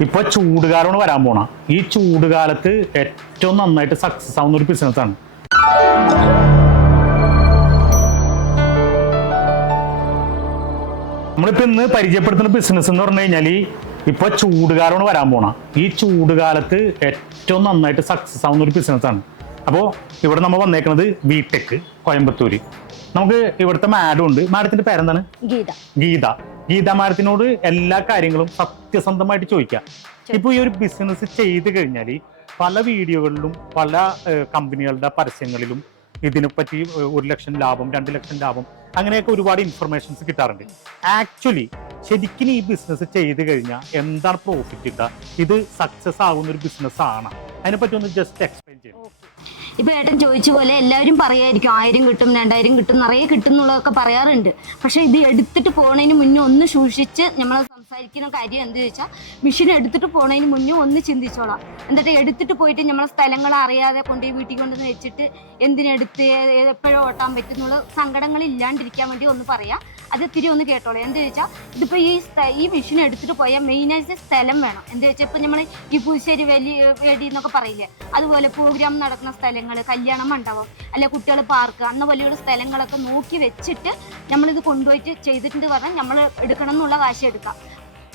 ഇപ്പൊ ചൂടുകാലമാണ് വരാൻ പോണ. ഈ ചൂടുകാലത്ത് ഏറ്റവും നന്നായിട്ട് സക്സസ് ആവുന്ന ഒരു ബിസിനസ് ബിസിനസ്സാണ് നമ്മളിപ്പോ ഇന്ന് പരിചയപ്പെടുത്തുന്ന ബിസിനസ് എന്ന് പറഞ്ഞു കഴിഞ്ഞാൽ ഇപ്പൊ ചൂടുകാലമാണ് വരാൻ പോണ. ഈ ചൂടുകാലത്ത് ഏറ്റവും നന്നായിട്ട് സക്സസ് ആവുന്ന ഒരു ബിസിനസ് ആണ്. അപ്പോൾ ഇവിടെ നമ്മൾ വന്നേക്കുന്നത് ബിടെക് കോയമ്പത്തൂര്. നമുക്ക് ഇവിടുത്തെ മാഡം ഉണ്ട്. മാഡത്തിന്റെ പേരെന്താണ്? ഗീത. ഗീത. ഗീത മാഡത്തിനോട് എല്ലാ കാര്യങ്ങളും സത്യസന്ധമായിട്ട് ചോദിക്കാം. ഇപ്പൊ ഈ ഒരു ബിസിനസ് ചെയ്ത് കഴിഞ്ഞാൽ പല വീഡിയോകളിലും പല കമ്പനികളുടെ പരസ്യങ്ങളിലും ഇതിനെപ്പറ്റി ഒരു ലക്ഷം ലാഭം രണ്ട് ലക്ഷം ലാഭം അങ്ങനെയൊക്കെ ഒരുപാട് ഇൻഫർമേഷൻസ് കിട്ടാറുണ്ട്. ആക്ച്വലി ശരിക്കും ഈ ബിസിനസ് ചെയ്ത് കഴിഞ്ഞാൽ എന്താണ് പ്രോഫിറ്റ് കിട്ടുക ഇത് സക്സസ് ആകുന്ന ഒരു ബിസിനസ് ആണ്? അതിനെപ്പറ്റി ഒന്ന് ജസ്റ്റ് എക്സ്പ്ലെയിൻ ചെയ്യാം. ഇപ്പൊ ഏട്ടൻ ചോദിച്ച പോലെ എല്ലാവരും പറയായിരിക്കും ആയിരം കിട്ടും രണ്ടായിരം കിട്ടും നിറയെ കിട്ടും എന്നുള്ളതൊക്കെ പറയാറുണ്ട്. പക്ഷെ ഇത് എടുത്തിട്ട് പോണതിന് മുന്നേ ഒന്ന് സൂക്ഷിച്ച് നമ്മൾ സംസാരിക്കുന്ന കാര്യം എന്ത് ചോദിച്ചാൽ മെഷീൻ എടുത്തിട്ട് പോണതിന് മുന്നേ ഒന്ന് ചിന്തിച്ചോളാം. എന്നിട്ട് എടുത്തിട്ട് പോയിട്ട് നമ്മളെ സ്ഥലങ്ങൾ അറിയാതെ കൊണ്ടുപോയി വീട്ടിൽ കൊണ്ടുവന്ന് വെച്ചിട്ട് എന്തിനെടുത്ത് എപ്പോഴും ഓട്ടാൻ പറ്റും എന്നുള്ള സങ്കടങ്ങൾ ഇല്ലാണ്ടിരിക്കാൻ വേണ്ടി ഒന്ന് പറയാം. അത് തിരി ഒന്ന് കേട്ടോളൂ. എന്ത് ചോദിച്ചാൽ ഇതിപ്പോ ഈ ഈ മെഷീൻ എടുത്തിട്ട് പോയാൽ മെയിനായിട്ട് സ്ഥലം വേണം. എന്ത് വെച്ചാൽ ഇപ്പൊ നമ്മൾ ഈ പൂശ്ശേരി വലിയ വേടി എന്നൊക്കെ പറയില്ലേ? അതുപോലെ പ്രോഗ്രാം നടക്കുന്ന സ്ഥലങ്ങൾ കല്യാണ മണ്ഡപം അല്ലെ കുട്ടികൾ പാർക്ക് അന്ന പോലെയുള്ള സ്ഥലങ്ങളൊക്കെ നോക്കി വെച്ചിട്ട് നമ്മളിത് കൊണ്ടുപോയിട്ട് ചെയ്തിട്ടുണ്ട് പറഞ്ഞാൽ നമ്മൾ എടുക്കണം എന്നുള്ള കാശ് എടുക്കാം.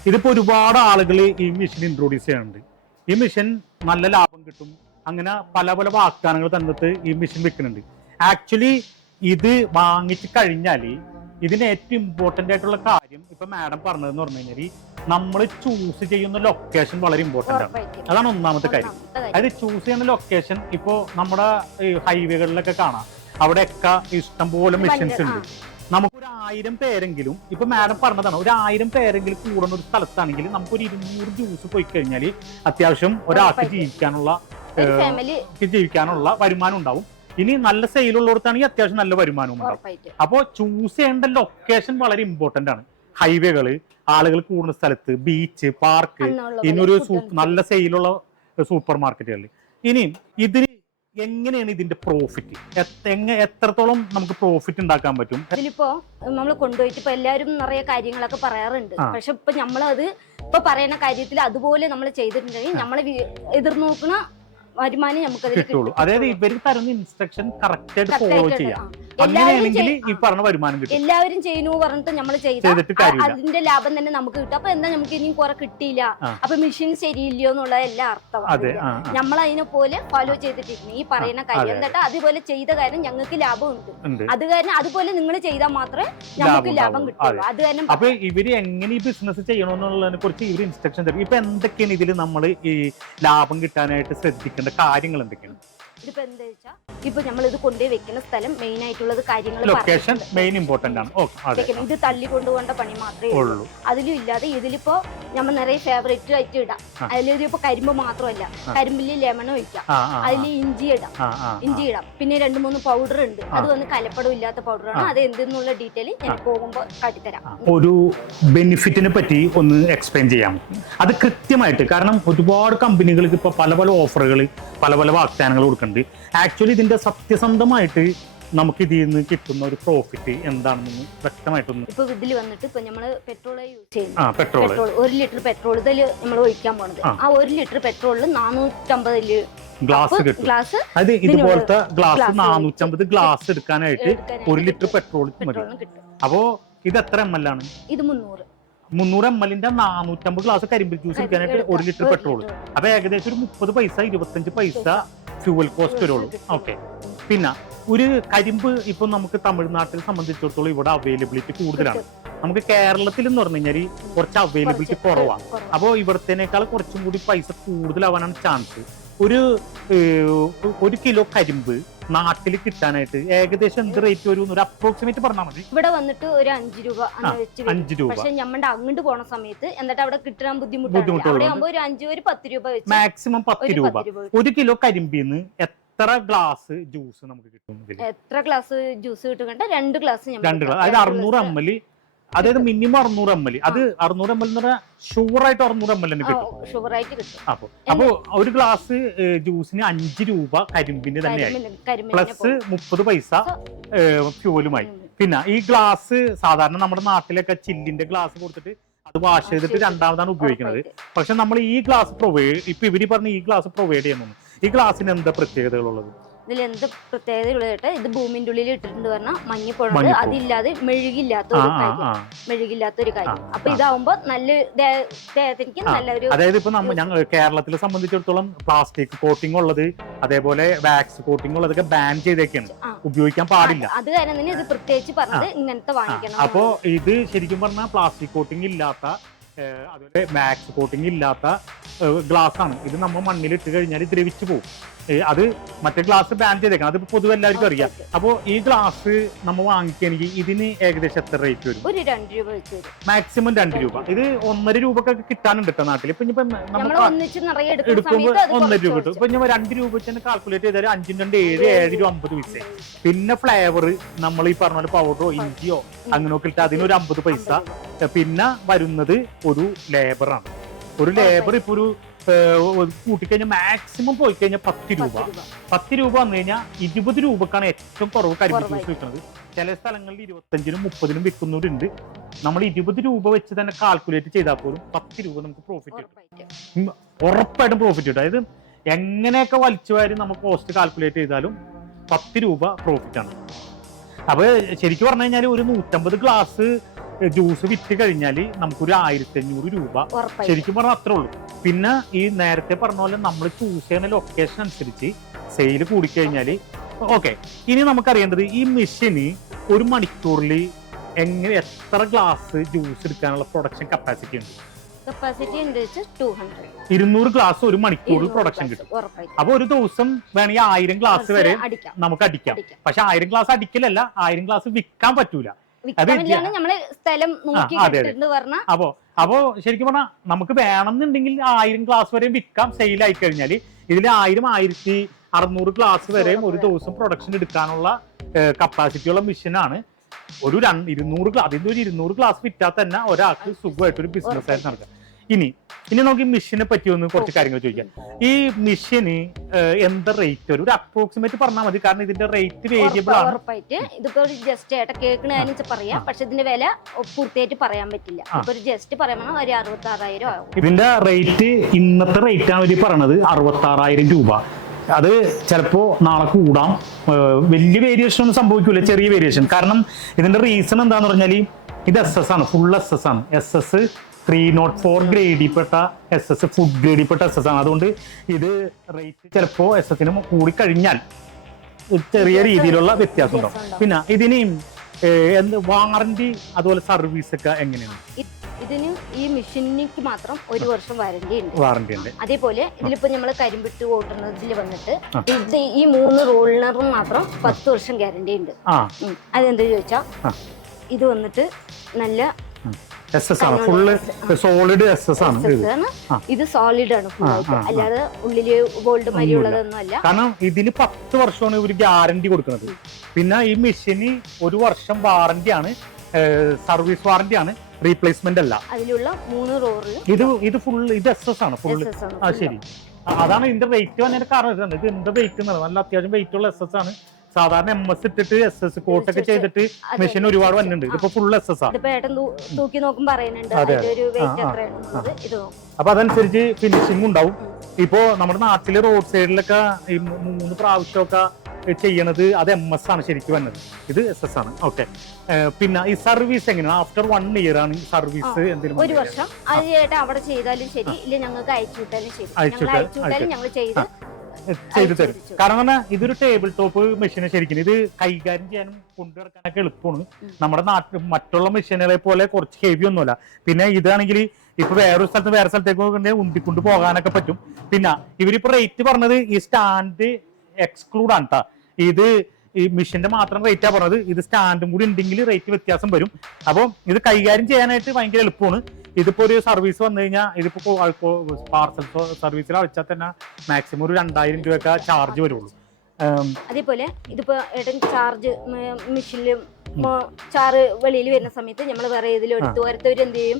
ഇതിപ്പോ ഒരുപാട് ആളുകൾ ഈ മെഷീൻ ഇൻട്രോഡ്യൂസ് ചെയ്യുന്നുണ്ട് ഈ മെഷീൻ നല്ല ലാഭം കിട്ടും. അങ്ങനെ പല പല വാഗ്ദാനങ്ങൾ തന്നിട്ട് ഈ മെഷീൻ വെക്കുന്നുണ്ട് ആക്ച്വലി ഇത് വാങ്ങിച്ചു കഴിഞ്ഞാൽ ഇതിന് ഏറ്റവും ഇമ്പോർട്ടന്റ് ആയിട്ടുള്ള കാര്യം ഇപ്പൊ മാഡം പറഞ്ഞതെന്ന് പറഞ്ഞു കഴിഞ്ഞാൽ നമ്മൾ ചൂസ് ചെയ്യുന്ന ലൊക്കേഷൻ വളരെ ഇമ്പോർട്ടന്റ് ആണ്. അതാണ് ഒന്നാമത്തെ കാര്യം. അതായത് ചൂസ് ചെയ്യുന്ന ലൊക്കേഷൻ ഇപ്പോ നമ്മുടെ ഹൈവേകളിലൊക്കെ കാണാം. അവിടെയൊക്കെ ഇഷ്ടംപോലെ മെഷീൻസ് ഉണ്ട്. നമുക്ക് ഒരു ആയിരം പേരെങ്കിലും ഇപ്പൊ മാഡം പറഞ്ഞതാണ് ഒരു ആയിരം പേരെങ്കിലും കൂടുന്ന ഒരു സ്ഥലത്താണെങ്കിൽ നമുക്ക് ഒരു ഇരുന്നൂറ് ജ്യൂസ് പോയി കഴിഞ്ഞാൽ അത്യാവശ്യം ഒരാൾക്ക്. ജീവിക്കാനുള്ള ജീവിക്കാനുള്ള വരുമാനം ഉണ്ടാവും. ഇനി നല്ല സെയിൽ ഉള്ളവർക്കാണെങ്കിൽ അത്യാവശ്യം നല്ല വരുമാനവും ഉണ്ടാവും. അപ്പോ അപ്പോൾ ചൂസ് ചെയ്യേണ്ട ലൊക്കേഷൻ വളരെ ഇമ്പോർട്ടന്റ് ആണ്. ഹൈവേകൾ ആളുകൾ കൂടുന്ന സ്ഥലത്ത് ബീച്ച് പാർക്ക് ഇനൊരു ഇനിയൊരു നല്ല സെയിലുള്ള സൂപ്പർ മാർക്കറ്റുകളിൽ ഇനി ഇതിന് എങ്ങനെയാണ് ഇതിന്റെ പ്രോഫിറ്റ് എത്രത്തോളം നമുക്ക് പ്രോഫിറ്റ് ഉണ്ടാക്കാൻ പറ്റും? ഇതിലിപ്പോ നമ്മൾ കൊണ്ടുപോയിട്ട് ഇപ്പൊ എല്ലാരും നിറയെ കാര്യങ്ങളൊക്കെ പറയാറുണ്ട്. പക്ഷെ ഇപ്പൊ നമ്മളത് ഇപ്പൊ പറയുന്ന കാര്യത്തിൽ അതുപോലെ നമ്മൾ ചെയ്തിട്ടുണ്ടെങ്കിൽ നമ്മൾ എതിർ നോക്കുന്ന വരുമാനം നമുക്ക് കിട്ടുള്ളൂ. അതായത് ഇവർ തരുന്ന ഇൻസ്ട്രക്ഷൻ കറക്റ്റ് ആയിട്ട് ഫോളോ ചെയ്യാം. അങ്ങനെയാണെങ്കിൽ ഈ പറഞ്ഞ വരുമാനം കിട്ടും. എല്ലാവരും ചെയ്യുന്നു പറഞ്ഞിട്ട് നമ്മൾ ചെയ്ത അതിന്റെ ലാഭം തന്നെ നമുക്ക് കിട്ടും. അപ്പൊ എന്താ നമുക്ക് ഇനിയും കുറെ കിട്ടിയില്ല. അപ്പൊ മെഷീൻ ശരിയില്ലയോ എന്നുള്ള എല്ലാ അർത്ഥം. അതെ ആ ആ, നമ്മൾ അതിനെ പോലെ ഫോളോ ചെയ്തിട്ടിരുന്നു ഈ പറയുന്ന കാര്യം. എന്നിട്ട് അതുപോലെ ചെയ്ത കാര്യം ഞങ്ങൾക്ക് ലാഭം ഉണ്ട്. അത് കാരണം അതുപോലെ നിങ്ങൾ ചെയ്താൽ മാത്രമേ നമുക്ക് ലാഭം. കിട്ടുള്ളൂ. അത്. കാരണം അപ്പൊ ഇവർ എങ്ങനെ ഈ ബിസിനസ് ചെയ്യണമെന്നുള്ളതിനെ കുറിച്ച് ഇവർ ഇൻസ്ട്രക്ഷൻ തരും. ഇപ്പൊ എന്തൊക്കെയാണ് ഇതിൽ നമ്മൾ ഈ ലാഭം കിട്ടാനായിട്ട് ശ്രദ്ധിക്കേണ്ട കാര്യങ്ങൾ എന്തൊക്കെയാണ്? ഇതിപ്പോ എന്താ വെച്ചാൽ ഇപ്പൊ നമ്മൾ ഇത് കൊണ്ടുപോയി വെക്കുന്ന സ്ഥലം മെയിൻ ആയിട്ടുള്ളത് കാര്യങ്ങൾ ലൊക്കേഷൻ മെയിൻ ഇമ്പോർട്ടന്റ് ആണ്. ഇത് തള്ളി കൊണ്ടുപോകേണ്ട പണി മാത്രമേ ഉള്ളൂ. അതിലും ഇല്ലാതെ ഇതിലിപ്പോ നമ്മൾ നിറയെ ഫേവറേറ്റ് ആയിട്ട് ഇടാം. ആ. അതിലിപ്പോ കരിമ്പ് മാത്രമല്ല കരിമ്പിൽ ലെമൺ ഒഴിക്കാം അതിൽ ഇഞ്ചി ഇടാം. ഇഞ്ചി ഇടാം. പിന്നെ രണ്ട് മൂന്ന് പൗഡർ ഉണ്ട്. അത് വന്ന് കലപ്പടം ഇല്ലാത്ത പൗഡറാണ് ആണ്. അത് എന്തെന്നുള്ള ഡീറ്റെയിൽ ഞാൻ പോകുമ്പോൾ കാട്ടിത്തരാം. ഒരു ബെനിഫിറ്റിനെ പറ്റി ഒന്ന് എക്സ്പ്ലെയിൻ ചെയ്യാം. അത് കൃത്യമായിട്ട് കാരണം ഒരുപാട് കമ്പനികൾക്ക് ഇപ്പൊ പല പല ഓഫറുകൾ പല പല വാഗ്ദാനങ്ങൾ കൊടുക്കുന്നുണ്ട്. ആക്ച്വലി ഇതിന്റെ സത്യസന്ധമായിട്ട് നമുക്ക് ഇതിൽ നിന്ന് കിട്ടുന്ന ഒരു പ്രോഫിറ്റ് എന്താണെന്ന് വ്യക്തമായിട്ടൊന്നും ഇപ്പൊ ഇതിൽ വന്നിട്ട് ഇപ്പൊ നമ്മൾ പെട്രോൾ യൂസ് ചെയ്യുന്നു പെട്രോൾ ഒരു ലിറ്റർ പെട്രോൾ ഇതിൽ നമ്മൾ ഒഴിക്കാൻ പോണത്. ആ. ഒരു ലിറ്റർ പെട്രോളിൽ നാനൂറ്റമ്പത് ഗ്ലാസ് കിട്ടും. ഗ്ലാസ് അത് ഇതുപോലത്തെ ഗ്ലാസ് നാനൂറ്റമ്പത് ഗ്ലാസ് എടുക്കാനായിട്ട് ഒരു ലിറ്റർ പെട്രോൾ മതി. അപ്പോ ഇത് എത്ര എം എൽ ആണ്? ഇത് മുന്നൂറ്. മുന്നൂറ് എം എല്ലിന്റെ നാനൂറ്റമ്പത് ഗ്ലാസ് കരിമ്പിൽ ജ്യൂസ് എടുക്കാനായിട്ട് ഒരു ലിറ്റർ പെട്രോൾ അപ്പൊ ഏകദേശം ഒരു മുപ്പത് പൈസ ഇരുപത്തഞ്ച് പൈസ ഫ്യൂവൽ കോസ്റ്റ് വരുള്ളൂ ഓക്കെ പിന്നെ ഒരു കരിമ്പ് ഇപ്പൊ നമുക്ക് തമിഴ്നാട്ടിൽ സംബന്ധിച്ചിടത്തോളം ഇവിടെ അവൈലബിലിറ്റി കൂടുതലാണ്. നമുക്ക് കേരളത്തിൽ എന്ന് പറഞ്ഞു കഴിഞ്ഞാൽ കുറച്ച് അവൈലബിലിറ്റി കുറവാണ് അപ്പോൾ ഇവിടത്തേക്കാൾ കുറച്ചും. കൂടി പൈസ കൂടുതലാവാനാണ് ചാൻസ് ഒരു ഒരു കിലോ കരിമ്പ് നാട്ടിൽ കിട്ടാനായിട്ട് ഏകദേശം എന്ത് റേറ്റ് വരും ഒരു അപ്രോക്സിമേറ്റ് പറഞ്ഞാൽ മതി. ഇവിടെ വന്നിട്ട് ഒരു അഞ്ച് രൂപ അഞ്ചു രൂപ. പക്ഷെ ഞമ്മണ്ട് അങ്ങോട്ട് പോണ സമയത്ത് എന്നിട്ട് അവിടെ കിട്ടാൻ ബുദ്ധിമുട്ടാണ്. അവിടെ ഒരു അഞ്ച് ഒരു പത്ത് രൂപ വെച്ച് മാക്സിമം പത്ത് രൂപ. ഒരു കിലോ കരിമ്പിന്ന് എത്ര ഗ്ലാസ് ജ്യൂസ് നമുക്ക് കിട്ടും എത്ര ഗ്ലാസ് ജ്യൂസ് കിട്ടുന്നുണ്ട് രണ്ട് ഗ്ലാസ് രണ്ട് ഗ്ലാസ് അതായത് അറുന്നൂറ് എം എൽ അതായത് മിനിമം അറുന്നൂറ് എം എൽ അത് അറുന്നൂറ് എം എൽ എന്ന് പറഞ്ഞാൽ ഷുവർ ആയിട്ട് അറുന്നൂറ് എം എൽ തന്നെ കിട്ടും. അപ്പൊ അപ്പൊ ഒരു ഗ്ലാസ് ജ്യൂസിന് അഞ്ച് രൂപ കരിമ്പിന് തന്നെയായി. പ്ലസ് മുപ്പത് പൈസ ഫ്യൂവലുമായി പിന്നെ ഈ ഗ്ലാസ് സാധാരണ നമ്മുടെ നാട്ടിലൊക്കെ ചില്ലിന്റെ ഗ്ലാസ് കൊടുത്തിട്ട് അത് വാഷ് ചെയ്തിട്ട് രണ്ടാമതാണ് ഉപയോഗിക്കുന്നത്. പക്ഷെ നമ്മൾ ഈ ഗ്ലാസ് പ്രൊവൈഡ് ഇപ്പൊ ഇവർ പറഞ്ഞ ഈ ഗ്ലാസ് പ്രൊവൈഡ് ചെയ്യുന്നു. ഈ ഗ്ലാസ്സിന് എന്താ പ്രത്യേകതകളുള്ളത് ഇതിൽ എന്ത് പ്രത്യേകതയുള്ളത് ഇത് ഭൂമിന്റെ ഉള്ളിൽ ഇട്ടിട്ടുണ്ട് പറഞ്ഞാൽ മഞ്ഞപ്പുഴത് മഞ്ഞപ്പുഴ. അതില്ലാതെ മെഴുകില്ലാത്ത ഒരു കാര്യം. മെഴുകില്ലാത്ത ഒരു കാര്യം. അപ്പൊ. ഇതാവുമ്പോ നല്ല ദേ- നല്ലൊരു അതായത് ഇപ്പൊ ഞങ്ങൾ കേരളത്തിലെ സംബന്ധിച്ചിടത്തോളം പ്ലാസ്റ്റിക് കോട്ടിംഗ് ഉള്ളത് അതേപോലെ വാക്സ് കോട്ടിംഗ് ഉള്ളതൊക്കെ ബാൻ ചെയ്തേക്കാണ്. ഉപയോഗിക്കാൻ പാടില്ല. അത് കാരണം തന്നെ ഇത് പ്രത്യേകിച്ച് പറഞ്ഞത് ഇങ്ങനത്തെ വാങ്ങിക്കണം അപ്പോ ഇത് ശരിക്കും പറഞ്ഞാൽ പ്ലാസ്റ്റിക് കോട്ടിംഗ് ഇല്ലാത്ത അതുപോലെ മാക്സ് കോട്ടിംഗ് ഇല്ലാത്ത ഗ്ലാസ് ആണ്. ഇത് നമ്മൾ മണ്ണിൽ ഇട്ട് കഴിഞ്ഞാൽ ദ്രവിച്ചു പോകും. അത് മറ്റേ ഗ്ലാസ് ബാൻ ചെയ്തേക്കണം. അത് പൊതുവെ എല്ലാവർക്കും അറിയാം. Okay, okay. അപ്പോ ഈ ഗ്ലാസ് നമ്മൾ വാങ്ങിക്കുകയാണെങ്കിൽ ഇതിന് ഏകദേശം എത്ര റേറ്റ് വരും? ഒരു രണ്ട് രൂപ വെച്ച് വരും. മാക്സിമം രണ്ട് രൂപ. ഇത് ഒന്നര രൂപക്കൊക്കെ കിട്ടാനുണ്ട് കേട്ടോ നാട്ടിൽ ഇപ്പൊ ഇനിയിപ്പോ നമ്മൾ എടുക്കുമ്പോൾ ഒന്നര രൂപ കിട്ടും ഇപ്പൊ ഞാൻ രണ്ട് രൂപ വെച്ച് തന്നെ കാൽക്കുലേറ്റ് ചെയ്താൽ അഞ്ചിന് രണ്ട് ഏഴ് ഏഴ് രൂപ അമ്പത് പൈസ. പിന്നെ ഫ്ലേവർ നമ്മൾ ഈ പറഞ്ഞ പോലെ പൗഡറോ ഇഞ്ചിയോ അങ്ങനെയൊക്കെ ഇട്ട് അതിനൊരു അമ്പത് പൈസ. പിന്നെ വരുന്നത് ഒരു ലേബറാണ് ഒരു ലേബർ ഇപ്പൊ ഒരു കൂട്ടിക്കഴിഞ്ഞാൽ മാക്സിമം പോയി കഴിഞ്ഞാൽ പത്ത് രൂപ. പത്ത് രൂപ. വന്നു കഴിഞ്ഞാൽ ഇരുപത് രൂപക്കാണ് ഏറ്റവും കുറവ് കരിമ്പ് ജ്യൂസ്. വിൽക്കുന്നത് ചില സ്ഥലങ്ങളിൽ ഇരുപത്തഞ്ചിനും മുപ്പതിനും വിൽക്കുന്നവരുണ്ട്. നമ്മൾ ഇരുപത് രൂപ വെച്ച് തന്നെ കാൽക്കുലേറ്റ് ചെയ്താൽ പോലും പത്ത് രൂപ നമുക്ക് പ്രോഫിറ്റ് കിട്ടും. ഉറപ്പായിട്ടും. പ്രോഫിറ്റ് കിട്ടും. അതായത് എങ്ങനെയൊക്കെ വലിച്ചു വാരി നമ്മൾ കോസ്റ്റ് കാൽക്കുലേറ്റ് ചെയ്താലും പത്ത് രൂപ പ്രോഫിറ്റ് ആണ്. അപ്പൊ ശരിക്കും പറഞ്ഞു കഴിഞ്ഞാൽ ഒരു നൂറ്റമ്പത് ഗ്ലാസ് ജ്യൂസ് വിറ്റ് കഴിഞ്ഞാൽ നമുക്കൊരു ആയിരത്തി അഞ്ഞൂറ് രൂപ ശരിക്കും പറഞ്ഞാൽ അത്രേ ഉള്ളൂ. പിന്നെ ഈ നേരത്തെ പറഞ്ഞ പോലെ നമ്മൾ ചൂസ് ചെയ്യുന്ന ലൊക്കേഷൻ അനുസരിച്ച് സെയിൽ കൂടിക്കഴിഞ്ഞാൽ ഓക്കെ ഇനി നമുക്കറിയേണ്ടത് ഈ മെഷീന് ഒരു മണിക്കൂറിൽ എങ്ങനെ എത്ര ഗ്ലാസ് ജ്യൂസ് എടുക്കാനുള്ള പ്രൊഡക്ഷൻ കപ്പാസിറ്റി ഉണ്ട്? ഇരുന്നൂറ് ഗ്ലാസ് ഒരു മണിക്കൂറിൽ പ്രൊഡക്ഷൻ കിട്ടും. അപ്പൊ ഒരു ദിവസം വേണമെങ്കിൽ ആയിരം ഗ്ലാസ് വരെ നമുക്ക് അടിക്കാം. പക്ഷെ ആയിരം ഗ്ലാസ് അടിക്കലല്ല ആയിരം ഗ്ലാസ് വിൽക്കാൻ പറ്റൂല. നമ്മൾ സ്ഥലം നോക്കി അതെ. പറഞ്ഞ. അപ്പോ അപ്പോ ശരിക്കും പറഞ്ഞാൽ നമുക്ക് വേണമെന്നുണ്ടെങ്കിൽ ആയിരം ക്ലാസ് വരെ വിൽക്കാം സെയിൽ ആയി കഴിഞ്ഞാൽ. ഇതിൽ ആയിരം ആയിരത്തി അറുന്നൂറ് ക്ലാസ് വരെയും ഒരു ദിവസം പ്രൊഡക്ഷൻ എടുക്കാനുള്ള കപ്പാസിറ്റിയുള്ള മെഷീനാണ് ഒരു രണ്ട് ഇരുന്നൂറ് ക്ലാസ് അതിന്റെ ഒരു ഇരുന്നൂറ് ക്ലാസ് വിറ്റാൽ തന്നെ ഒരാൾക്ക് സുഖമായിട്ട് ഒരു ബിസിനസ് ആയിട്ട് നടക്കാം. ഇനി ഇനി നമുക്ക് ഈ മെഷീനെ പറ്റി ഒന്ന് കുറച്ച് കാര്യങ്ങൾ ചോദിക്കാം. ഈ മെഷീന് എന്താ റേറ്റ് ഒരു അപ്രോക്സിമേറ്റ് പറഞ്ഞാൽ മതി. കാരണം ഇതിന്റെ റേറ്റ് വേരിയബിൾ ആണ്. ഇതിപ്പോ ഒരു ജസ്റ്റ് ഏട്ട കേൾക്കണതിന് പറയാം. ആ. പക്ഷെ ഇതിന്റെ വില പൂർത്തിയായിട്ട് പറയാൻ പറ്റില്ല. ഒരു ജസ്റ്റ് പറയുമ്പോൾ ഒരു അറുപത്തി ആറായിരം ഇതിന്റെ റേറ്റ് ഇന്നത്തെ റേറ്റ് ആണ് ഇവർ പറയണത് അറുപത്തി ആറായിരം രൂപ. അത് ചിലപ്പോ നാളെ കൂടാം. വലിയ വേരിയേഷൻ ഒന്നും സംഭവിക്കൂല. ചെറിയ വേരിയേഷൻ കാരണം ഇതിന്റെ റീസൺ എന്താന്ന് പറഞ്ഞാൽ ഇത് എസ് എസ് ആണ്. ഫുൾ എസ് എസ് ആണ്. S S three nought four ഗ്രേഡിൽപ്പെട്ട S S food ഗ്രേഡിൽപ്പെട്ട എസ് എസ് ആണ്. അതുകൊണ്ട് ഇത് റേറ്റ് ചിലപ്പോൾ എസ് എസിന് കൂടി കഴിഞ്ഞാൽ ഒരു ചെറിയ രീതിയിലുള്ള വ്യത്യാസം ഉണ്ടാവും. പിന്നെ ഇതിന് എന്ത് വാറണ്ടി അതുപോലെ സർവീസ് ഒക്കെ എങ്ങനെയാണ്? ഇതിന് ഈ മെഷീനിക്ക് മാത്രം ഒരു വർഷം വാറന്റി ഉണ്ട്. വാറന്റി ഉണ്ട്. അതേപോലെ ഇതിലിപ്പോ നമ്മൾ കരിമ്പിട്ട് ഓട്ടുന്നതിൽ വന്നിട്ട് ഇത് ഈ മൂന്ന് റോളിനറും മാത്രം പത്ത് വർഷം ഗ്യാരണ്ടി ഉണ്ട്. അതെന്താ ചോദിച്ചാ? ഇത് വന്നിട്ട് നല്ല എസ് എസ് ആണ്. ഫുള്ള് സോളിഡ് എസ് എസ് ആണ്. ഇത്. സോളിഡ് ആണ്. അല്ലാതെ ഉള്ളിൽ ഗോൾഡ് മരി ഉള്ളതൊന്നും അല്ല. കാരണം ഇതിന് പത്ത് വർഷമാണ് ഇവർ ഗ്യാരണ്ടി കൊടുക്കുന്നത്. പിന്നെ ഈ മെഷീന് ഒരു വർഷം വാറന്റി ആണ്. സർവീസ് വാറന്റി ആണ്. റീപ്ലേസ്മെന്റ് അല്ല. അതിലുള്ള മൂന്ന് റോറിൽ ഇത് ഇത് ഫുൾ ഇത് എസ് എസ് ആണ്. ഫുള്ള് ആ ശരി. അതാണ് ഇതിന്റെ വെയിറ്റ് വന്നതിന്റെ കാരണം. ഇതാണ് ഇത് എന്ത് വെയിറ്റ് എന്നുള്ളത്? നല്ല അത്യാവശ്യം വെയിറ്റ് ഉള്ള എസ് എസ് ആണ്. സാധാരണ എം എസ് ഇട്ടിട്ട് എസ് എസ് കോട്ടൊക്കെ ചെയ്തിട്ട് മെഷീൻ ഒരുപാട് വന്നിട്ടുണ്ട്. ഇതിപ്പോ ഫുൾ എസ് എസ് ആണ് തൂക്കി നോക്കും പറയുന്നുണ്ട്. അപ്പൊ അതനുസരിച്ച് ഫിനിഷിംഗ് ഉണ്ടാവും. ഇപ്പോ നമ്മുടെ നാട്ടിലെ റോഡ് സൈഡിലൊക്കെ ഈ മൂന്ന് പ്രാവശ്യമൊക്കെ ചെയ്യണത് അത് എം എസ് ആണ് ശരിക്കും വന്നത്. ഇത് എസ് എസ് ആണ്. ഓക്കെ പിന്നെ ഈ സർവീസ് എങ്ങനെയാണ് ആഫ്റ്റർ വൺ ഇയർ ആണ് സർവീസ് എന്തെങ്കിലും ഒരു വർഷം. അത് ചേട്ടാ അവിടെ ചെയ്താലും ശരി. ഇല്ല ഞങ്ങൾക്ക് അയച്ചു വിട്ടാലും ശരി. അയച്ചു വിട്ടാലും ഞങ്ങൾ ചെയ്ത് ചെയ്തു തരും. കാരണം പറഞ്ഞാൽ ഇതൊരു ടേബിൾ ടോപ്പ് മെഷീൻ ശരിക്കും. ഇത് കൈകാര്യം ചെയ്യാനും കൊണ്ടുനടക്കാനൊക്കെ എളുപ്പമാണ്. നമ്മുടെ നാട്ടിൽ മറ്റുള്ള മെഷീനുകളെ പോലെ കുറച്ച് ഹെവി ഒന്നുമില്ല. പിന്നെ ഇതാണെങ്കിൽ ഇപ്പൊ വേറൊരു സ്ഥലത്ത് വേറെ സ്ഥലത്തേക്ക് ഉന്തിക്കൊണ്ട് പോകാനൊക്കെ പറ്റും. പിന്നെ ഇവരിപ്പോ റേറ്റ് പറഞ്ഞത് ഈ സ്റ്റാൻഡ് എക്സ്ക്ലൂഡ് ആണ് കേട്ടോ ഇത് ഈ മെഷീന്റെ മാത്രം റേറ്റ് റേറ്റാ പറഞ്ഞത്. ഇത് സ്റ്റാൻഡും കൂടി ഉണ്ടെങ്കിൽ റേറ്റ് വ്യത്യാസം വരും. അപ്പോൾ ഇത് കൈകാര്യം ചെയ്യാനായിട്ട് ഭയങ്കര എളുപ്പമാണ്. ഇതിപ്പോ ഒരു സർവീസ് വന്നു കഴിഞ്ഞാൽ ഇതിപ്പോ പാർസൽ സർവീസിൽ അടിച്ചാൽ തന്നെ മാക്സിമം ഒരു രണ്ടായിരം രൂപയൊക്കെ ചാർജ് വരുള്ളൂ. അതേപോലെ ഇതിപ്പോ ചാർജ് മെഷീനിൽ മോ- ചാറ് വെളിയിൽ വരുന്ന സമയത്ത് നമ്മൾ വേറെ ഏതിലും എടുത്തു ഓരോരുത്തർ എന്ത് ചെയ്യും?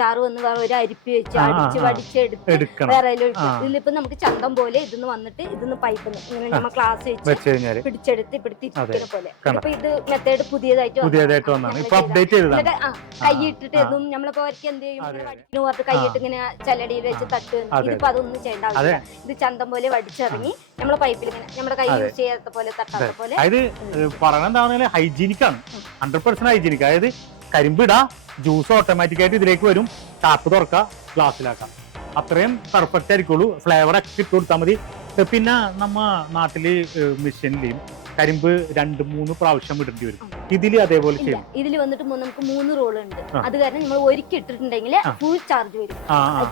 ചാറ് വന്ന് വേറെ ഒരു അരിപ്പി വെച്ച് അടിച്ച്. വടിച്ചെടുത്ത് വേറെ. ഇതിലിപ്പോ നമുക്ക് ചന്തം പോലെ ഇതൊന്ന് വന്നിട്ട് ഇതൊന്ന് പൈപ്പ് ഇങ്ങനെ നമ്മ ക്ലാസ് വെച്ച് പിടിച്ചെടുത്ത് പിടിച്ചിരിക്കുന്ന പോലെ. അപ്പൊ ഇപ്പൊ ഇത് മെത്തേഡ് പുതിയതായിട്ട്. പുതിയതായിട്ട് ഞങ്ങൾ ഇപ്പൊ അപ്ഡേറ്റ് ചെയ്തതാണ്. കൈയിട്ടിട്ട്. ഇതും നമ്മളിപ്പോ അവർക്ക് എന്ത് ചെയ്യും? വടിക്കുന്നു പറഞ്ഞിട്ട് കൈയിട്ട് ഇങ്ങനെ ചലടിയിൽ വെച്ച് തട്ട് ഇതിപ്പോ അതൊന്നും ചെയ്യേണ്ട ആവശ്യമില്ല. ഇത് ചന്തം പോലെ വടിച്ചിറങ്ങി നമ്മളെ പൈപ്പിൽ ഇങ്ങനെ നമ്മുടെ കൈ യൂസ് ചെയ്യാത്ത പോലെ തട്ടാത്ത പോലെ. അതായത് പറയണ എന്താണെന്ന് ഹൈജീനിക് ആണ്. ഹൺഡ്രഡ് പെർസെന്റ് ഹൈജീനിക് അതായത് കരിമ്പിടാ ജ്യൂസ് ഓട്ടോമാറ്റിക് ആയിട്ട് ഇതിലേക്ക് വരും ടാപ്പ് തുറക്കുക ഗ്ലാസ്സിലാക്കാം അത്രയും പെർഫെക്റ്റ് ആയിരിക്കുള്ളൂ. ഫ്ലേവർ ഒക്കെ ഇട്ട് കൊടുത്താൽ മതി. പിന്നെ നമ്മ നാട്ടിൽ മെഷീനിലെയും കരിമ്പ് രണ്ട് മൂന്ന് പ്രാവശ്യം ഇടേണ്ടി വരും. ഇതിൽ അതേപോലെ ഇല്ല ഇതിൽ വന്നിട്ട് നമുക്ക് മൂന്ന് റോൾ ഉണ്ട് അത് കാരണം നമ്മൾ ഒരുക്കി ഇട്ടിട്ടുണ്ടെങ്കിൽ ഫുൾ ചാർജ് വരും.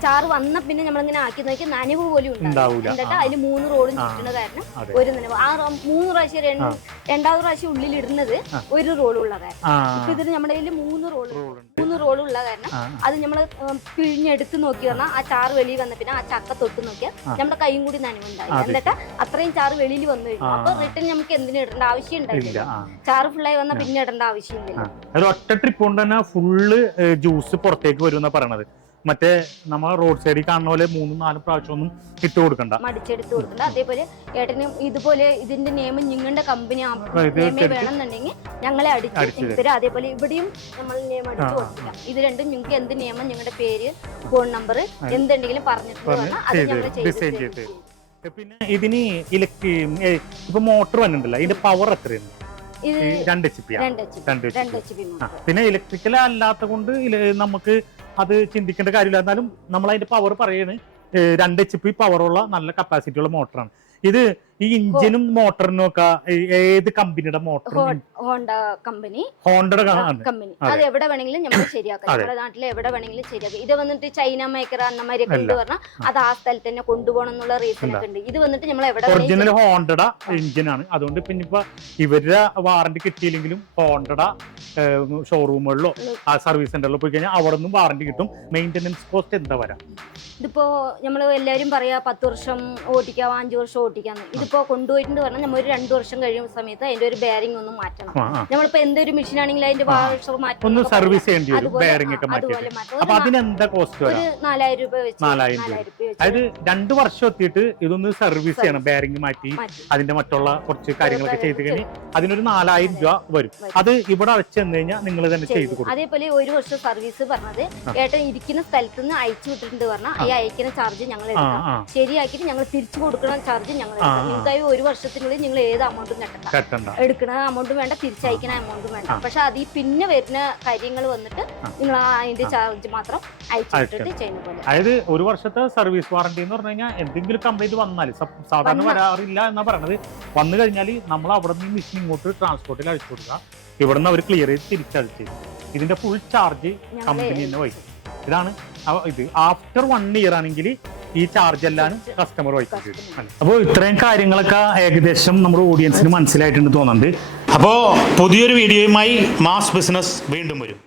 ചാർജ് വന്ന പിന്നെ നമ്മൾ ഇങ്ങനെ ആക്കി നോക്കി നനവ് പോലും ഉണ്ടാവില്ല. ഉണ്ടാവൂല. എന്നിട്ട് അതിൽ മൂന്ന് റോളും. ചുറ്റുന്ന കാരണം ഒരു നനവ്. ആ മൂന്ന് പ്രാവശ്യം. രണ്ടാമത് പ്രാവശ്യം ഉള്ളിൽ ഇടുന്നത് ഒരു റോൾ ഉള്ള കാരണം ഇപ്പൊ ഇതിൽ നമ്മുടെ കയ്യിൽ മൂന്ന് റോൾ മൂന്ന് റോൾ ഉള്ള കാരണം അത് നമ്മൾ പിഴിഞ്ഞെടുത്ത് നോക്കി പറഞ്ഞാൽ ആ ചാറ് വെളിയിൽ വന്ന പിന്നെ ആ ചക്ക തൊട്ട് നോക്കിയാൽ നമ്മുടെ കൈയും കൂടി നനവുണ്ടായി. എന്നിട്ട് അത്രയും ചാറ് വെളിയിൽ വന്നു കഴിഞ്ഞു. അപ്പൊ റിട്ടേൺ നമുക്ക് എന്തിനും ഇടേണ്ട ആവശ്യം ഉണ്ടായില്ല ചാറ് ഫുള്ളായി വന്നാൽ പിന്നെ ആവശ്യമില്ല. ഒരു ഒറ്റ ട്രിപ്പ് കൊണ്ട് തന്നെ ഫുള്ള് ജ്യൂസ് പുറത്തേക്ക് വരും എന്നാ പറയണത്. മറ്റേ നമ്മൾ റോഡ് സൈഡിൽ കാണുന്ന പോലെ മൂന്നും നാലും പ്രാവശ്യം ഒന്നും ഇട്ട് കൊടുക്കണ്ട. മടിച്ചെടുത്ത് കൊടുക്കണ്ട. അതേപോലെ ഏട്ടനും ഇതുപോലെ ഇതിന്റെ നിയമം നിങ്ങളുടെ കമ്പനി വേണമെന്നുണ്ടെങ്കിൽ ഞങ്ങളെ അടിച്ചു തരും. അതേപോലെ ഇവിടെയും നമ്മൾ നിയമം അടിച്ചു ആ, ഇത് രണ്ടും നിങ്ങൾക്ക് എന്ത് നിയമം നിങ്ങളുടെ പേര് ഫോൺ നമ്പർ എന്തുണ്ടെങ്കിലും പറഞ്ഞിട്ട് അത് ഞങ്ങൾ. ചെയ്ത് പിന്നെ ഇതിന് ഇലക്ട്രിക് ഇപ്പൊ മോട്ടർ വന്നിട്ടുണ്ടല്ലോ. ഇതിന്റെ പവർ എത്രയാണ്? രണ്ട് എച്ച് പി രണ്ട് എച്ച് പി പിന്നെ ഇലക്ട്രിക്കൽ അല്ലാത്ത കൊണ്ട് നമുക്ക് അത് ചിന്തിക്കേണ്ട കാര്യമില്ല. എന്നാലും നമ്മൾ അതിന്റെ പവർ പറയാണ് ഏ, രണ്ട് എച്ച് പി പവറുള്ള നല്ല കപ്പാസിറ്റിയുള്ള മോട്ടറാണ് ഇത് ഈ ഇഞ്ചിനും മോട്ടറിനും ഒക്കെ ഏത് കമ്പനിയുടെ മോട്ടർ ഹോണ്ട കമ്പനി. ഹോണ്ടയുടെ കമ്പനി. അത്. എവിടെ വേണമെങ്കിലും നമ്മൾ ശരിയാക്കാം. നമ്മുടെ നാട്ടിൽ എവിടെ വേണമെങ്കിലും ശരിയാക്കാം. ഇത് വന്നിട്ട് ചൈന മേക്കർ അന്നമാരൊക്കെ മാതിരി കൊണ്ട് പറഞ്ഞാൽ അത് ആ സ്ഥലത്ത് തന്നെ കൊണ്ടുപോകണം എന്നുള്ള റീസൺ ഒക്കെ ഉണ്ട്. ഇത് വന്നിട്ട് നമ്മൾ എവിടെ ഒറിജിനൽ ഹോണ്ടയുടെ ആണ്. അതുകൊണ്ട് പിന്നെ ഇപ്പൊ ഇവരുടെ വാറണ്ടി കിട്ടിയില്ലെങ്കിലും ഹോണ്ടയുടെ ഷോറൂമുകളിലോ ആ സർവീസ് സെന്ററിലോ പോയി കഴിഞ്ഞാൽ അവിടെ നിന്നും വാറണ്ടി കിട്ടും. മെയിന്റനൻസ് കോസ്റ്റ് എന്താ വരാം? ഇതിപ്പോ നമ്മൾ എല്ലാവരും പറയാ പത്ത് വർഷം ഓടിക്കാം അഞ്ചു വർഷം ഓടിക്കാന്ന് ഇതിപ്പോ കൊണ്ടുപോയിട്ടുണ്ട് പറഞ്ഞാൽ നമ്മൾ ഒരു രണ്ടു വർഷം കഴിയുന്ന സമയത്ത് അതിന്റെ ഒരു ബെയറിംഗ് ഒന്നും മാറ്റണം. നമ്മളിപ്പോ എന്തൊരു മെഷീൻ ആണെങ്കിലും അതിന്റെ വാഷർ മാറ്റണം ഒന്ന് സർവീസ് ചെയ്യേണ്ടി വരും ബെയറിംഗ് ഒക്കെ മാറ്റി അതുപോലെ മാറ്റിയിട്ട് മാറ്റണം. അപ്പൊ ഒരു അതിന് എന്താ കോസ്റ്റ് ഒരു നാലായിരം രൂപ വെച്ച് നാലായിരം രൂപ. അതായത് രണ്ട് വർഷം എത്തിയിട്ട് ഇതൊന്ന് സർവീസ് ചെയ്യണം ബെയറിംഗ് മാറ്റി മാറ്റി. അതിന്റെ മറ്റുള്ള കുറച്ച് കാര്യങ്ങളൊക്കെ ചെയ്ത് കഴിഞ്ഞാൽ അതിനൊരു നാലായിരം രൂപ വരും. അത് ഇവിടെ വെച്ച് തന്നു കഴിഞ്ഞാൽ നിങ്ങൾ തന്നെ ചെയ്ത്. കൊടുക്കും. അതേപോലെ ഒരു വർഷം സർവീസ് പറഞ്ഞത് ഏട്ടൻ ഇരിക്കുന്ന സ്ഥലത്ത് നിന്ന് അയച്ചു വിട്ടിട്ടുണ്ട് പറഞ്ഞാൽ ഈ അയക്കുന്ന ചാർജ് ഞങ്ങൾ ശരിയാക്കിയിട്ട് ഞങ്ങൾ തിരിച്ചു കൊടുക്കുന്ന ചാർജ് ഞങ്ങൾ ആ, ആ. എടുക്കാം നിങ്ങൾക്ക് ഒരു വർഷത്തിനുള്ളിൽ നിങ്ങൾ ഏത് അമൗണ്ടും കെട്ടണ്ട. എടുക്കണ എടുക്കുന്ന അമൗണ്ടും വേണ്ട തിരിച്ചയക്കുന്ന അമൗണ്ടും വേണ്ട. പക്ഷെ അത് ഈ പിന്നെ വരുന്ന കാര്യങ്ങൾ വന്നിട്ട്. നിങ്ങൾ അതിന്റെ ചാർജ് മാത്രം അയച്ചിട്ട്. ചെയ്യുന്ന പോലെ. അതായത് ഒരു വർഷത്തെ സർവീസ് വാറണ്ടി എന്ന് പറഞ്ഞു കഴിഞ്ഞാൽ എന്തെങ്കിലും കംപ്ലൈന്റ് വന്നാൽ സാധാരണ വരാറില്ല എന്നാ പറയണത്. വന്നു കഴിഞ്ഞാൽ നമ്മൾ അവിടെ നിന്ന് മെഷീൻ ഇങ്ങോട്ട് ട്രാൻസ്പോർട്ടിൽ അഴിച്ചു കൊടുക്കുക. ഇവിടെ നിന്ന് അവർ ക്ലിയർ ചെയ്ത് തിരിച്ചടിച്ച് ഇതിന്റെ ഫുൾ ചാർജ് കമ്പനി തന്നെ വഹിക്കും. ഇതാണ് ഇത്. ആഫ്റ്റർ വൺ ഇയർ ആണെങ്കിൽ ഈ ചാർജ് എല്ലാം കസ്റ്റമർ വഹിക്കും. അപ്പോൾ ഇത്രയും കാര്യങ്ങളൊക്കെ ഏകദേശം നമ്മുടെ ഓഡിയൻസിന് മനസ്സിലായിട്ടുണ്ട് തോന്നുന്നുണ്ട്. അപ്പോൾ പുതിയൊരു വീഡിയോയുമായി മാസ് ബിസിനസ് വീണ്ടും വരും.